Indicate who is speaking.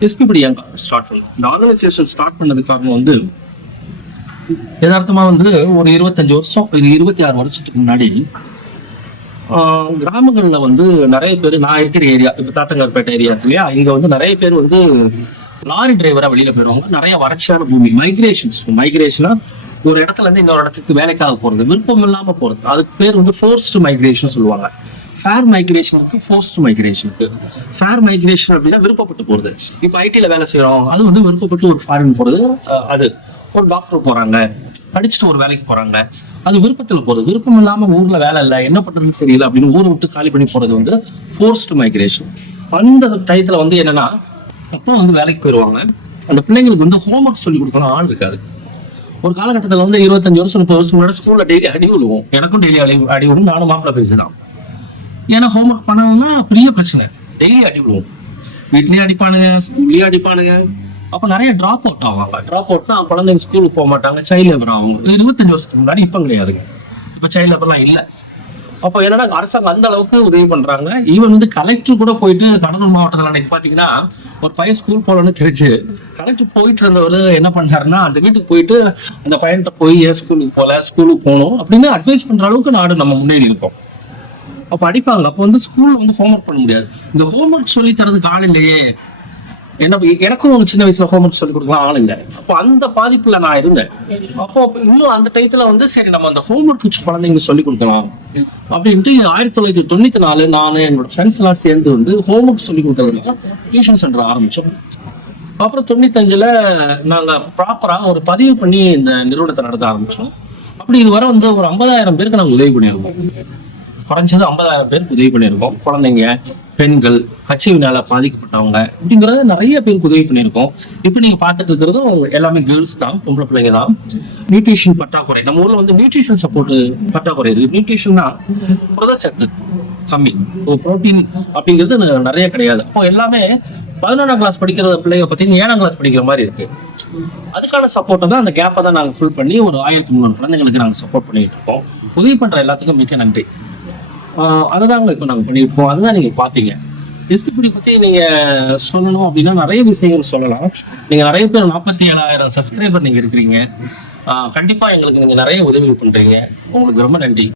Speaker 1: எஸ்பிபடி start பண்ணி இந்த organisation start பண்ணது காரணம் வந்து யதார்த்தமா வந்து ஒரு இருபத்தஞ்சு வருஷம் ஒரு இருபத்தி ஆறு வருஷத்துக்கு முன்னாடி ஆஹ், கிராமங்கள்ல வந்து நிறைய பேர் நான் இருக்கிற ஏரியா இப்போ தாத்தங்கார்பேட்டை ஏரியா இருக்கு இல்லையா? இங்க வந்து நிறைய பேர் வந்து லாரி டிரைவரா வெளியில போயிடுவாங்க நிறைய வறட்சியான பூமி மைக்ரேஷன்ஸ் மைக்ரேஷனாக ஒரு இடத்துல இருந்து இன்னொரு இடத்துக்கு வேலைக்காக போறது விருப்பம் இல்லாம போறது. அதுக்கு பேர் வந்து ஃபோர்ஸ்டு மைக்ரேஷன் சொல்லுவாங்க. ஃபேர் மைக்ரேஷன் இருக்கு ஃபோர்ஸ்டு மைக்ரேஷன் இருக்கு ஃபேர் மைக்ரேஷன் அப்படின்னா விருப்பப்பட்டு போகிறது இப்போ ஐடியில் வேலை செய்கிறோம் அது வந்து விருப்பப்பட்டு ஒரு ஃபாரின் போகிறது அது ஒரு டாக்டர் போகிறாங்க படிச்சுட்டு ஒரு வேலைக்கு போகிறாங்க அது விருப்பத்தில் போகிறது விருப்பம் இல்லாமல் ஊரில் வேலை இல்லை என்ன பண்ணுறதுன்னு தெரியல அப்படின்னு ஊரை விட்டு காலி பண்ணி போகிறது வந்து ஃபோர்ஸ்டு மைக்ரேஷன் அந்த டயத்தில் வந்து என்னென்னா அப்போ வந்து வேலைக்கு போயிடுவாங்க அந்த பிள்ளைங்களுக்கு வந்து ஹோம்ஒர்க் சொல்லி கொடுக்கணும் ஆள் இருக்காது ஒரு காலகட்டத்தில் வந்து இருபத்தஞ்சு வருஷம் முப்பது வருஷம் முன்னாடி ஸ்கூலில் டெய்லி அடி விழுவோம் எனக்கும் டெய்லி அடி அடி விழுவும் நானும் மாப்பிள்ள பேசுதான். ஏன்னா ஹோம்ஒர்க் பண்ணணும்னா பெரிய பிரச்சனை. டெய்லி அடி விழுவோம். வீட்லயும் அடிப்பானுங்க ஸ்கூல்லயும் அடிப்பானுங்க. அப்ப நிறைய டிராப் அவுட் ஆவாங்க. டிராப் அவுட்னா குழந்தைங்க ஸ்கூலுக்கு போக மாட்டாங்க சைல்ட் லேபர் ஆகும். இருபத்தஞ்சு வருஷத்துக்கு முன்னாடி இப்ப கிடையாதுங்க இப்ப சைல்ட் லேபர்லாம் இல்ல. அப்போ என்னன்னா அரசாங்கம் அந்த அளவுக்கு உதவி பண்றாங்க. ஈவன் வந்து கலெக்டர் கூட போயிட்டு கடலூர் மாவட்டத்தில் அன்னைக்கு பாத்தீங்கன்னா ஒரு பையன் ஸ்கூல் போகலன்னு தெரிஞ்சு கலெக்டர் போயிட்டு இருந்தவர் என்ன பண்ணாருன்னா அந்த வீட்டுக்கு போயிட்டு அந்த பையன்கிட்ட போய் ஏன் ஸ்கூலுக்கு போல? ஸ்கூலுக்கு போகணும். அப்படின்னு அட்வைஸ் பண்ற அளவுக்கு நாடு நம்ம முன்னேறி இருக்கோம். அப்ப அடிப்பாங்க. அப்போ வந்து ஸ்கூல்ல வந்து ஹோம்ஒர்க் பண்ண முடியாது. இந்த ஹோம்ஒர்க் சொல்லி தரதுக்கு ஆள் இல்லையே. என்ன எனக்கும் சின்ன வயசுல ஹோம்ஒர்க் சொல்லி கொடுக்கலாம் ஆள் இல்லை. அப்போ அந்த பாதிப்புல நான் இருந்தேன். அப்போ இன்னும் அந்த டயத்துல வந்து சரி நம்ம அந்த ஹோம்ஒர்க் குழந்தைங்களுக்கு சொல்லி கொடுக்கலாம். அப்படின்ட்டு ஆயிரத்தி தொள்ளாயிரத்தி தொண்ணூத்தி நாலு நான் என்னோட ஃப்ரெண்ட்ஸ் எல்லாம் சேர்ந்து வந்து ஹோம்ஒர்க் சொல்லி கொடுக்கறதுனால டியூஷன் சென்டர் ஆரம்பிச்சோம். அப்புறம் தொண்ணூத்தஞ்சுல நாங்க ப்ராப்பரா ஒரு பதிவு பண்ணி இந்த நிறுவனத்தை நடத்த ஆரம்பிச்சோம். அப்படி இதுவரை வந்து ஒரு ஐம்பதாயிரம் பேருக்கு நாங்க உதவி பண்ணியிருக்கோம். குறைஞ்சது ஐம்பதாயிரம் பேருக்கு உதவி பண்ணியிருக்கோம். குழந்தைங்க பெண்கள் ஹச்ஐவினால பாதிக்கப்பட்டவங்க அப்படிங்கிறத நிறைய பேருக்கு உதவி பண்ணியிருக்கோம். இப்போ நீங்க பார்த்துட்டு இருக்கிறது எல்லாமே கேர்ள்ஸ் தான் பொம்பளை பிள்ளைங்க தான். நியூட்ரிஷன் பற்றாக்குறை. நம்ம ஊர்ல வந்து நியூட்ரிஷன் சப்போர்ட் பற்றாக்குறை இருக்கு. நியூட்ரிஷன்னா புரதச்சத்து கம்மி. புரோட்டீன் அப்படிங்கிறது நிறைய கிடையாது. அப்போ எல்லாமே பதினொன்றாம் கிளாஸ் படிக்கிற பிள்ளைங்க பார்த்தீங்கன்னா ஏழாம் கிளாஸ் படிக்கிற மாதிரி இருக்கு. அதுக்கான சப்போர்ட்டை தான் அந்த கேப்பை தான் நாங்கள் ஃபில் பண்ணி ஒரு ஆயிரத்தி முந்நூறு குழந்தைங்களுக்கு நாங்கள் சப்போர்ட் பண்ணிட்டு இருக்கோம். உதவி பண்ற எல்லாத்துக்கும் மிக்க நன்றி. அதுதாங்க இப்போ நாங்கள் பண்ணியிருக்கோம் அதுதான் நீங்கள் பார்த்தீங்க எஸ்பிபிடி பற்றி நீங்கள் சொல்லணும் அப்படின்னா நிறைய விஷயங்கள் சொல்லலாம். நீங்கள் நிறைய பேர் நாற்பத்தி ஏழாயிரம் சப்ஸ்கிரைபர் நீங்கள் இருக்கிறீங்க கண்டிப்பாக எங்களுக்கு நீங்கள் நிறைய உதவி பண்ணுறீங்க உங்களுக்கு ரொம்ப நன்றி.